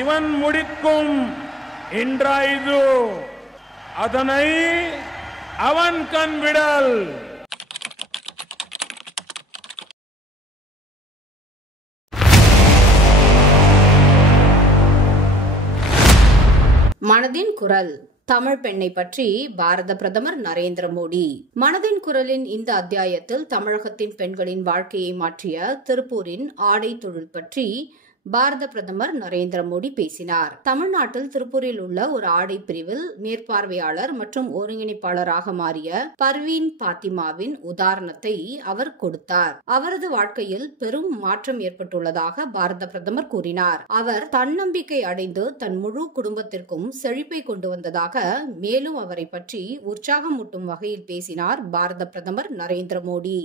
இவன் முடிக்கும் இன்றாயுது அதனை அவன் கண் விடல். மனதின் குரல் தமிழ் பெண்ணை பற்றி பாரத பிரதமர் நரேந்திர மோடி. மனதின் குரலின் இந்த அத்தியாயத்தில் தமிழகத்தின் பெண்களின் வாழ்க்கையை மாற்றிய திருப்பூரின் ஆடை தொழில் பற்றி பாரத பிரதமர் நரேந்திர மோடி பேசினார். தமிழ்நாட்டில் திருப்பூரில் உள்ள ஒரு ஆடை பிரிவில் மேற்பார்வையாளர் மற்றும் ஒருங்கிணைப்பாளராக மாறிய பர்வீன் பாத்திமாவின் உதாரணத்தை அவர் கொடுத்தார். அவரது வாழ்க்கையில் பெரும் மாற்றம் ஏற்பட்டுள்ளதாக பாரத பிரதமர் கூறினார். அவர் தன்னம்பிக்கை அடைந்து தன் முழு குடும்பத்திற்கும் செழிப்பை கொண்டு வந்ததாக, மேலும் அவரை பற்றி உற்சாகமூட்டும் வகையில் பேசினார் பாரத பிரதமர் நரேந்திர மோடி.